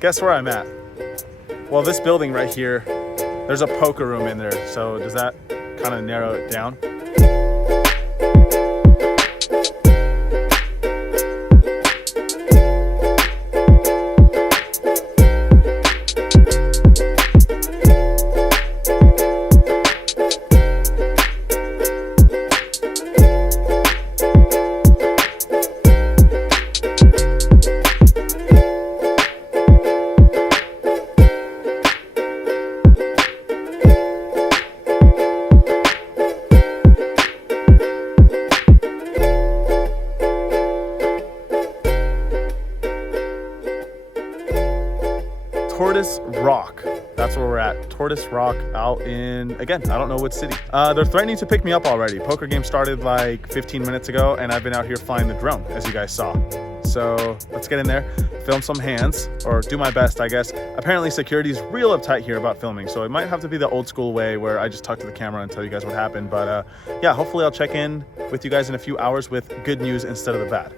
guess where I'm at? Well, this building right here, there's a poker room in there. So does that kind of narrow it down? Tortoise Rock. That's where we're at. Tortoise Rock out in, again, I don't know what city. They're threatening to pick me up already. Poker game started like 15 minutes ago and I've been out here flying the drone, as you guys saw. So let's get in there, film some hands, or do my best, I guess. Apparently security's real uptight here about filming, so it might have to be the old school way where I just talk to the camera and tell you guys what happened. But yeah, hopefully I'll check in with you guys in a few hours with good news instead of the bad.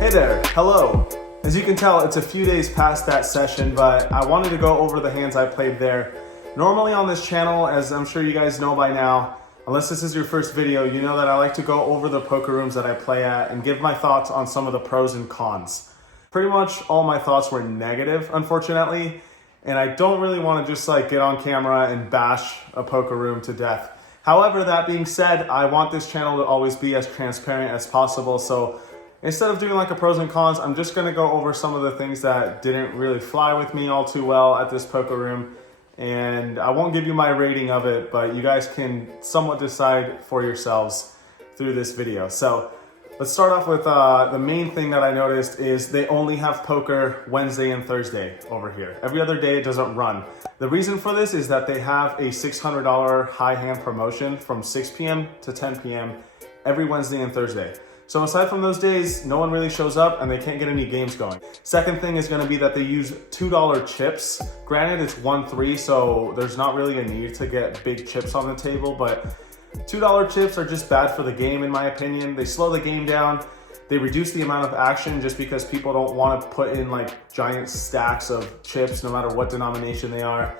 Hey there, hello. As you can tell, it's a few days past that session, but I wanted to go over the hands I played there. Normally on this channel, as I'm sure you guys know by now, unless this is your first video, you know that I like to go over the poker rooms that I play at and give my thoughts on some of the pros and cons. Pretty much all my thoughts were negative, unfortunately, and I don't really want to just like get on camera and bash a poker room to death. However, that being said, I want this channel to always be as transparent as possible, so instead of doing like a pros and cons, I'm just gonna go over some of the things that didn't really fly with me all too well at this poker room. And I won't give you my rating of it, but you guys can somewhat decide for yourselves through this video. So let's start off with the main thing that I noticed is they only have poker Wednesday and Thursday over here. Every other day it doesn't run. The reason for this is that they have a $600 high hand promotion from 6 p.m. to 10 p.m. every Wednesday and Thursday. So aside from those days, no one really shows up and they can't get any games going. Second thing is gonna be that they use $2 chips. Granted, it's 1-3, so there's not really a need to get big chips on the table, but $2 chips are just bad for the game in my opinion. They slow the game down. They reduce the amount of action just because people don't want to put in like giant stacks of chips no matter what denomination they are.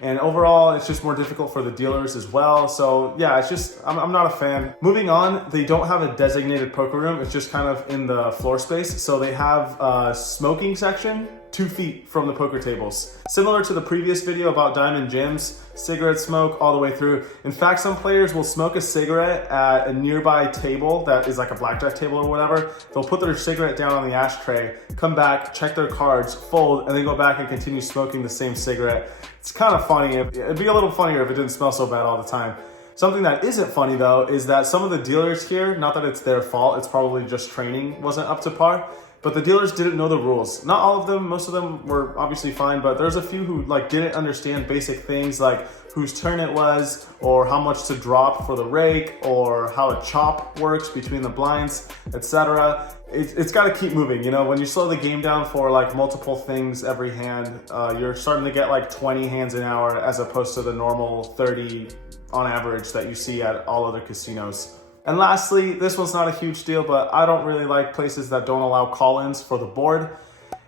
And overall, it's just more difficult for the dealers as well. So yeah, it's just, I'm not a fan. Moving on, they don't have a designated poker room. It's just kind of in the floor space. So they have a smoking section 2 feet from the poker tables. Similar to the previous video about diamond gyms, cigarette smoke all the way through. In fact, some players will smoke a cigarette at a nearby table that is like a blackjack table or whatever. They'll put their cigarette down on the ashtray, come back, check their cards, fold, and then go back and continue smoking the same cigarette. It's kind of funny. It'd be a little funnier if it didn't smell so bad all the time. Something that isn't funny though is that some of the dealers here, not that it's their fault, it's probably just training wasn't up to par, but the dealers didn't know the rules. Not all of them, most of them were obviously fine, but there's a few who like didn't understand basic things like whose turn it was, or how much to drop for the rake, or how a chop works between the blinds, etc. It's got to keep moving, you know. When you slow the game down for like multiple things every hand, you're starting to get like 20 hands an hour as opposed to the normal 30 on average that you see at all other casinos. And lastly, this one's not a huge deal, but I don't really like places that don't allow call-ins for the board.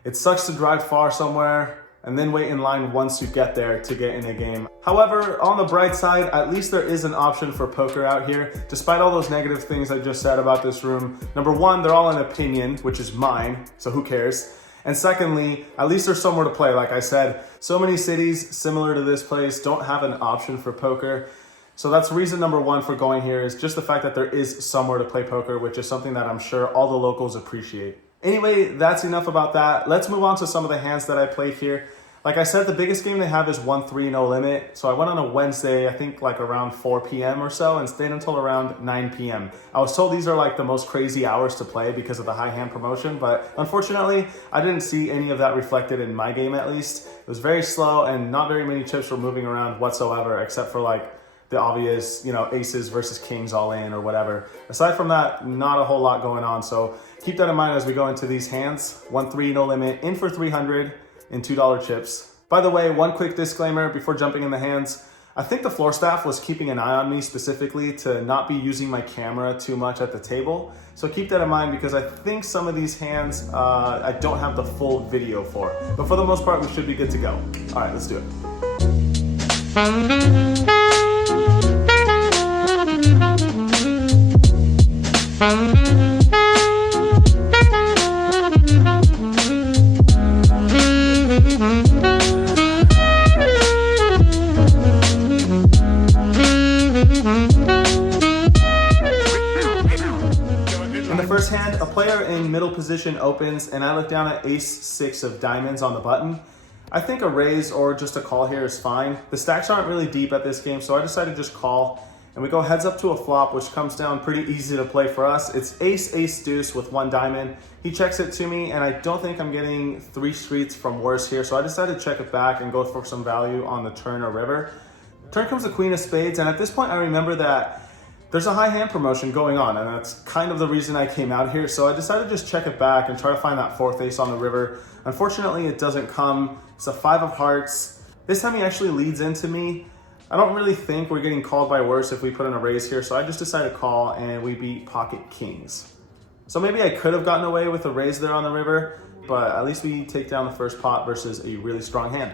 It sucks to drive far somewhere and then wait in line once you get there to get in a game. However, on the bright side, at least there is an option for poker out here. Despite all those negative things I just said about this room, number one, they're all an opinion, which is mine, so who cares? And secondly, at least there's somewhere to play. Like I said, so many cities similar to this place don't have an option for poker. So that's reason number one for going here, is just the fact that there is somewhere to play poker, which is something that I'm sure all the locals appreciate. Anyway, that's enough about that. Let's move on to some of the hands that I played here. Like I said, the biggest game they have is 1-3 no limit. So I went on a Wednesday, I think like around 4 p.m. or so, and stayed until around 9 p.m. I was told these are like the most crazy hours to play because of the high hand promotion, but unfortunately, I didn't see any of that reflected in my game at least. It was very slow and not very many chips were moving around whatsoever, except for like the obvious, aces versus kings all in or whatever. Aside from that, not a whole lot going on. So keep that in mind as we go into these hands. 1-3 no limit, in for 300 in $2 chips. By the way, one quick disclaimer before jumping in the hands. I think the floor staff was keeping an eye on me specifically to not be using my camera too much at the table. So keep that in mind because I think some of these hands I don't have the full video for. But for the most part, we should be good to go. All right, let's do it. In the first hand, a player in middle position opens and I look down at ace-6 of diamonds on the button. I think a raise or just a call here is fine. The stacks aren't really deep at this game, so I decided to just call. And we go heads up to a flop, which comes down pretty easy to play for us. It's ace-ace-deuce with 1 diamond. He checks it to me, and I don't think I'm getting 3 streets from worse here, so I decided to check it back and go for some value on the turn or river. Turn comes the queen of spades, and at this point I remember that there's a high hand promotion going on, and that's kind of the reason I came out here. So I decided to just check it back and try to find that 4th ace on the river. Unfortunately, it doesn't come. It's a 5 of hearts. This time he actually leads into me. I don't really think we're getting called by worse if we put in a raise here, so I just decided to call, and we beat pocket kings. So maybe I could have gotten away with a raise there on the river, but at least we take down the first pot versus a really strong hand.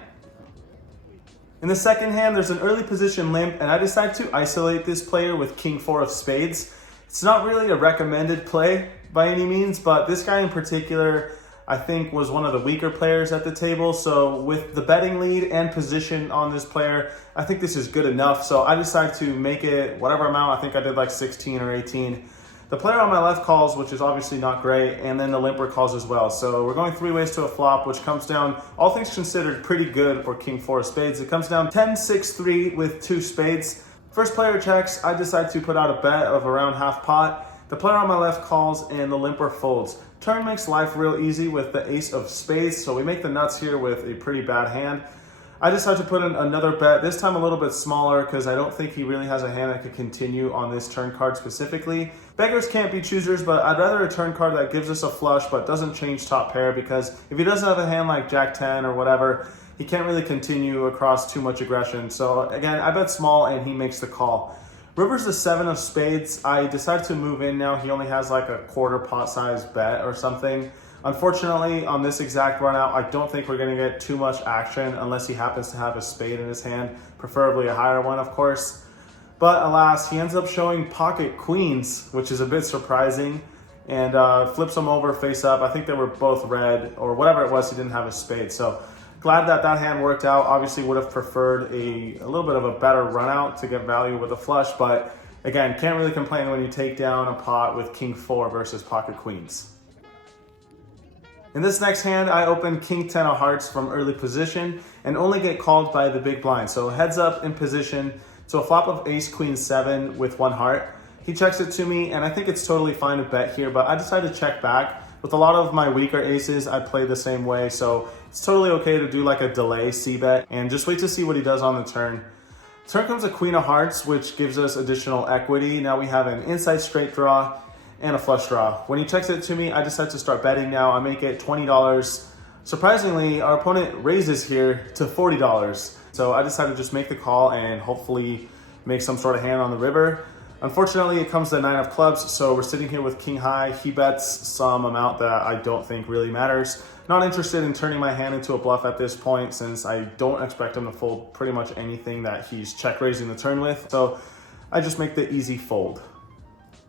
In the second hand, there's an early position limp, and I decide to isolate this player with king 4 of spades. It's not really a recommended play by any means, but this guy in particular, I think, was one of the weaker players at the table. So with the betting lead and position on this player, I think this is good enough. So I decided to make it whatever amount. I think I did like 16 or 18. The player on my left calls, which is obviously not great, and then the limper calls as well. So we're going 3 ways to a flop, which comes down, all things considered, pretty good for king 4 of spades. It comes down 10-6-3 with 2 spades. First player checks, I decide to put out a bet of around half pot. The player on my left calls and the limper folds. Turn makes life real easy with the ace of spades, so we make the nuts here with a pretty bad hand. I decided to put in another bet, this time a little bit smaller because I don't think he really has a hand that could continue on this turn card specifically. Beggars can't be choosers, but I'd rather a turn card that gives us a flush but doesn't change top pair, because if he doesn't have a hand like Jack 10 or whatever, he can't really continue across too much aggression. So again, I bet small and he makes the call. River's the 7 of spades. I decided to move in now. He only has like a quarter pot size bet or something. Unfortunately, on this exact run out, I don't think we're going to get too much action unless he happens to have a spade in his hand, preferably a higher one, of course. But alas, he ends up showing pocket queens, which is a bit surprising, and flips them over face up. I think they were both red, or whatever it was, he didn't have a spade. So glad that that hand worked out. Obviously would have preferred a little bit of a better run out to get value with a flush, but again, can't really complain when you take down a pot with king 4 versus pocket queens. In this next hand, I open king 10 of hearts from early position and only get called by the big blind. So heads up in position to a flop of ace queen 7 with 1 heart. He checks it to me, and I think it's totally fine to bet here, but I decided to check back. With a lot of my weaker aces, I play the same way, so it's totally okay to do like a delay c-bet and just wait to see what he does on the turn. Turn comes a queen of hearts, which gives us additional equity. Now we have an inside straight draw and a flush draw. When he checks it to me, I decide to start betting now. I make it $20. Surprisingly, our opponent raises here to $40. So I decided to just make the call and hopefully make some sort of hand on the river. Unfortunately, it comes to 9 of clubs, so we're sitting here with king high. He bets some amount that I don't think really matters. Not interested in turning my hand into a bluff at this point, since I don't expect him to fold pretty much anything that he's check raising the turn with. So I just make the easy fold.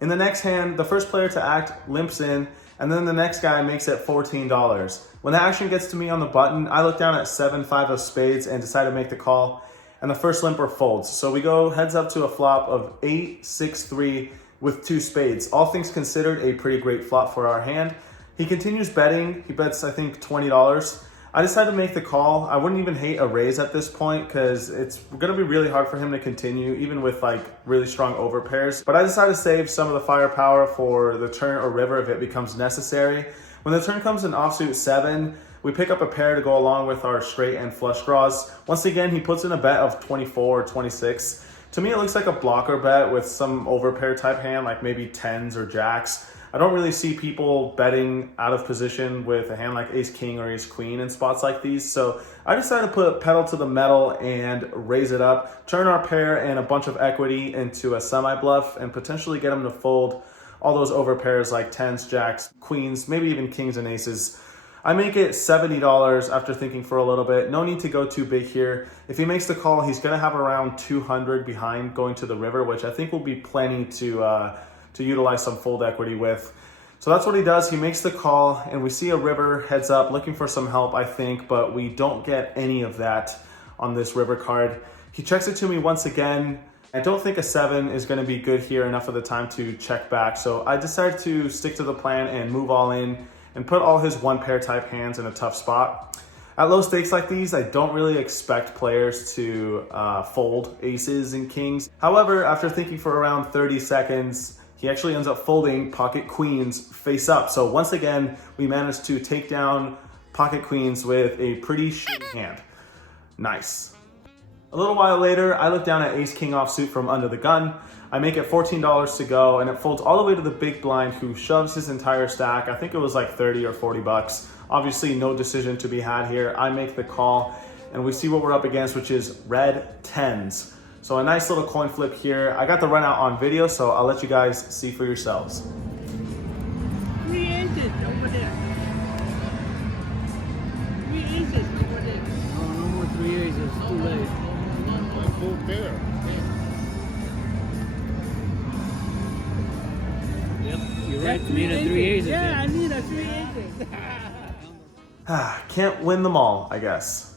In the next hand, the first player to act limps in, and then the next guy makes it $14. When the action gets to me on the button, I look down at 7-5 of spades and decide to make the call, and the first limper folds. So we go heads up to a flop of 8-6-3 with 2 spades. All things considered, a pretty great flop for our hand. He continues betting. He bets, I think, $20. I decided to make the call. I wouldn't even hate a raise at this point because it's going to be really hard for him to continue, even with like really strong overpairs. But I decided to save some of the firepower for the turn or river if it becomes necessary. When the turn comes in offsuit 7, we pick up a pair to go along with our straight and flush draws. Once again, he puts in a bet of 24 or 26. To me, it looks like a blocker bet with some overpair type hand, like maybe 10s or jacks. I don't really see people betting out of position with a hand like ace king or ace queen in spots like these. So I decided to put pedal to the metal and raise it up, turn our pair and a bunch of equity into a semi bluff and potentially get him to fold all those overpairs like 10s, jacks, queens, maybe even kings and aces. I make it $70 after thinking for a little bit. No need to go too big here. If he makes the call, he's gonna have around 200 behind going to the river, which I think will be plenty to utilize some fold equity with. So that's what he does. He makes the call and we see a river heads up looking for some help, I think, but we don't get any of that on this river card. He checks it to me once again. I don't think a 7 is going to be good here enough of the time to check back. So I decided to stick to the plan and move all in and put all his one pair type hands in a tough spot. At low stakes like these, I don't really expect players to fold aces and kings. However, after thinking for around 30 seconds, he actually ends up folding pocket queens face up. So once again, we managed to take down pocket queens with a pretty shitty hand. Nice. A little while later, I look down at ace king offsuit from under the gun. I make it $14 to go and it folds all the way to the big blind who shoves his entire stack. I think it was like 30 or 40 bucks. Obviously no decision to be had here. I make the call and we see what we're up against, which is red 10s. So a nice little coin flip here. I got the run out on video, so I'll let you guys see for yourselves. 3 aces over there. 3 aces over there. No more 3 aces. It's too late. Full pair. Yep, you're right. You need a 3 aces. Yeah, I need a 3 aces. Can't win them all, I guess.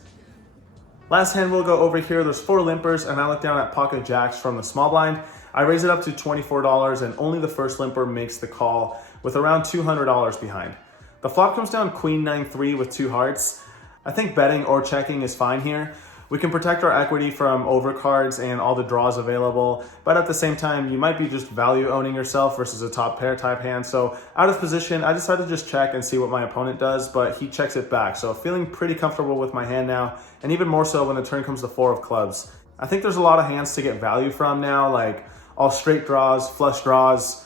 Last hand we'll go over here. There's 4 limpers and I look down at pocket jacks from the small blind. I raise it up to $24 and only the first limper makes the call with around $200 behind. The flop comes down queen 9-3 with 2 hearts. I think betting or checking is fine here. We can protect our equity from overcards and all the draws available, but at the same time, you might be just value owning yourself versus a top pair type hand. So out of position, I decided to just check and see what my opponent does, but he checks it back. So feeling pretty comfortable with my hand now, and even more so when the turn comes to 4 of clubs. I think there's a lot of hands to get value from now, like all straight draws, flush draws,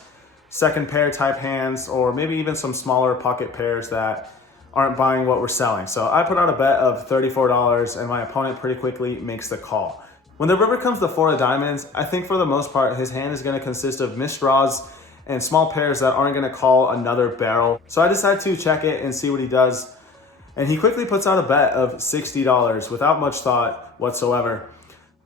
second pair type hands, or maybe even some smaller pocket pairs that aren't buying what we're selling. So I put out a bet of $34 and my opponent pretty quickly makes the call. When the river comes to 4 of diamonds, I think for the most part, his hand is gonna consist of missed draws and small pairs that aren't gonna call another barrel. So I decide to check it and see what he does. And he quickly puts out a bet of $60 without much thought whatsoever.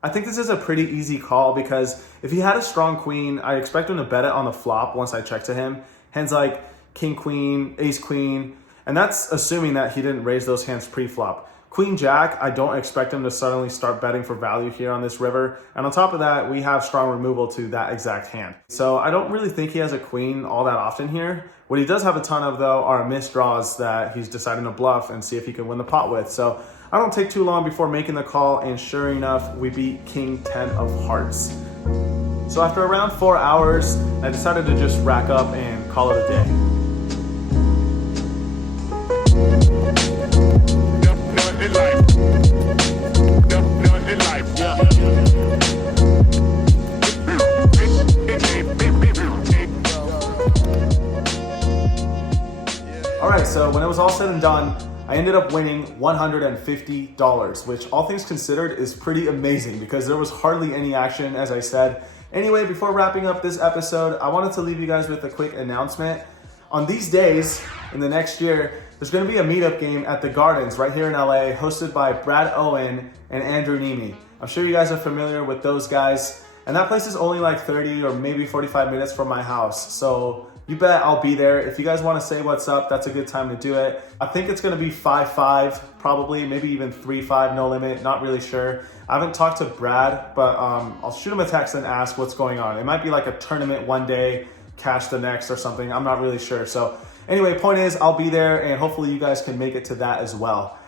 I think this is a pretty easy call because if he had a strong queen, I expect him to bet it on the flop once I check to him. Hands like king, queen, ace, queen, and that's assuming that he didn't raise those hands pre-flop. Queen jack, I don't expect him to suddenly start betting for value here on this river. And on top of that, we have strong removal to that exact hand. So I don't really think he has a queen all that often here. What he does have a ton of though are missed draws that he's deciding to bluff and see if he can win the pot with. So I don't take too long before making the call, and sure enough, we beat king 10 of hearts. So after around 4 hours, I decided to just rack up and call it a day. Alright, so when it was all said and done, I ended up winning $150, which all things considered is pretty amazing because there was hardly any action, as I said. Anyway, before wrapping up this episode, I wanted to leave you guys with a quick announcement. On these days, in the next year, there's going to be a meetup game at the Gardens right here in LA, hosted by Brad Owen and Andrew Nemi. I'm sure you guys are familiar with those guys, and that place is only like 30 or maybe 45 minutes from my house. So you bet I'll be there. If you guys want to say what's up, that's a good time to do it. I think it's going to be 5-5, probably, maybe even 3-5, no limit, not really sure. I haven't talked to Brad, but I'll shoot him a text and ask what's going on. It might be like a tournament one day, cash the next or something. I'm not really sure. So anyway, point is I'll be there and hopefully you guys can make it to that as well.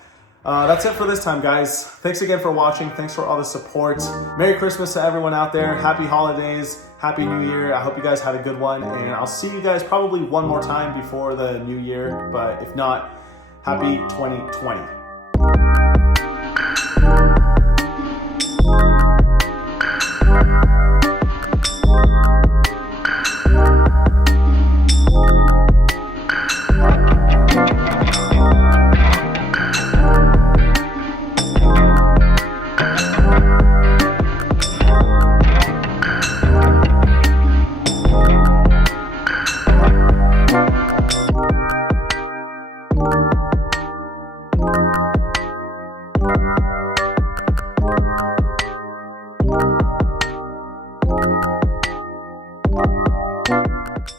That's it for this time, guys. Thanks again for watching. Thanks for all the support. Merry Christmas to everyone out there. Happy holidays. Happy New Year. I hope you guys had a good one. And I'll see you guys probably one more time before the new year. But if not, happy 2020.